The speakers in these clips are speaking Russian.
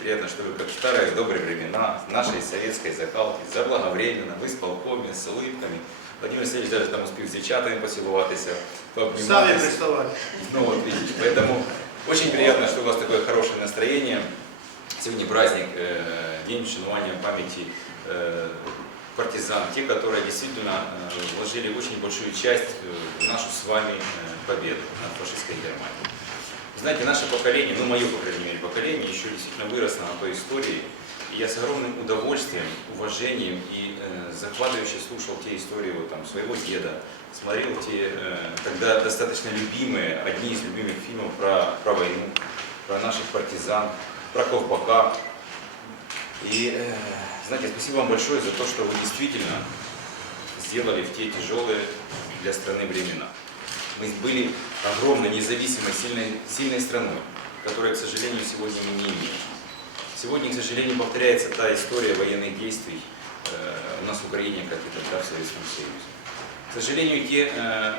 приятно, что вы как в старые добрые времена нашей советской закалки, заблаговременно, в исполкоме, с улыбками. Владимир Васильевич даже там успел с дівчатами поцілуватися, Самі пообніматися. приставали. Ну вот видите, поэтому очень приятно, что у вас такое хорошее настроение. Сегодня праздник, э, день ушанування памяти э, партизан, те, которые действительно э, вложили очень большую часть э, в нашу с вами э, победу над фашистской Германией. Знаете, наше поколение, ну мое, по крайней мере, поколение еще действительно выросло на той истории, и я с огромным удовольствием, уважением и э, захватывающе слушал те истории вот, там, своего деда, смотрел те э, тогда достаточно любимые, одни из любимых фильмов про, про войну, про наших партизан, про Ковпака. И, э, знаете, спасибо вам большое за то, что вы действительно сделали в те тяжелые для страны времена. Мы были огромной, независимой, сильной, сильной страной, которой, к сожалению, сегодня мы не имеем. Сегодня, к сожалению, повторяется та история военных действий э, у нас в Украине, как и тогда в Советском Союзе. К сожалению, те э,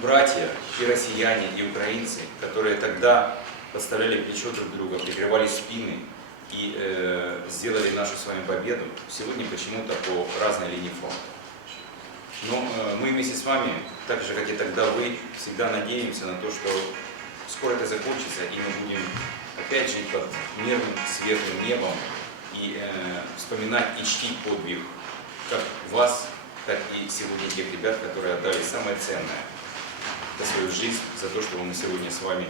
братья, и россияне, и украинцы, которые тогда подставляли плечо друг друга, прикрывали спины и э, сделали нашу с вами победу, сегодня почему-то по разной линии фронта. Но э, мы вместе с вами, так же, как и тогда вы, всегда надеемся на то, что скоро это закончится, и мы будем опять жить под мирным, светлым небом и э, вспоминать и чтить подвиг как вас, так и сегодня тех ребят, которые отдали самое ценное за свою жизнь, за то, что мы сегодня с вами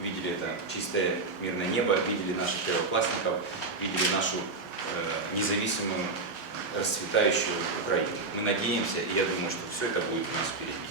видели это чистое мирное небо, видели наших первоклассников, видели нашу э, независимую, расцветающую Украину. Мы надеемся, и я думаю, что все это будет у нас впереди.